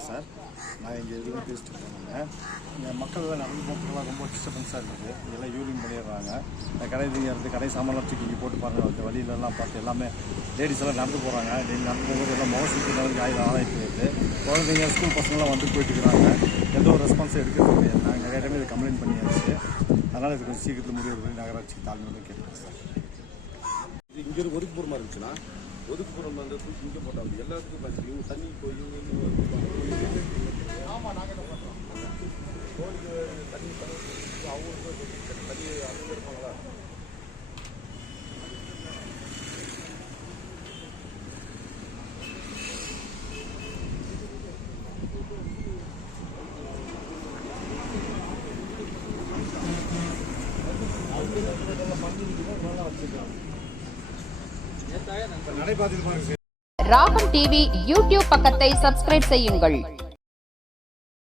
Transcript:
இல்லை சார் நான் இங்கே எதுவும் பேசிட்டு இருக்கேன் இங்கே மக்கள் நடந்து போகிறதுலாம் ரொம்ப டிஸ்டர்பன்ஸாக இருக்குது எல்லாம் யூரின் பண்ணிடுறாங்க இந்த கடை இருந்து கடை சாமான்லாம் தூக்கி இங்கே போட்டு பாருங்க அந்த வழியிலலாம் பார்த்து எல்லாமே லேடிஸ் எல்லாம் நடந்து போகிறாங்க நீங்கள் நடந்து போகும்போது எல்லாம் மோசத்துக்கு லெவலுக்கு ஆயுதம் ஆராய்ச்சி இருக்குது குழந்தைங்க ஸ்கூல் பசங்களாம் வந்து போயிட்டு இருக்கிறாங்க எந்த ஒரு ரெஸ்பான்ஸும் எடுக்கிறது கிடையாது நாங்கள் நிறைய டைம் இது கம்ப்ளைண்ட் பண்ணியாச்சு அதனால் இது கொஞ்சம் சீக்கிரத்தில் முடிவு நகராட்சி தாழ்மையாக கேட்குறேன் சார் இது இங்கே ஒரு ஒதுக்குப்புறமா இருந்துச்சுன்னா ஒதுக்குப்புறம் வந்து இங்கே போட்டால் எல்லாத்துக்கும் இவங்க தண்ணி போய் கோழிக்கு தண்ணி தண்ணி அவங்களுக்கு தண்ணி அவங்க இருப்பாங்களா? ராகம் டிவி யூடியூப் பக்கத்தை சப்ஸ்கிரைப் செய்யுங்கள்.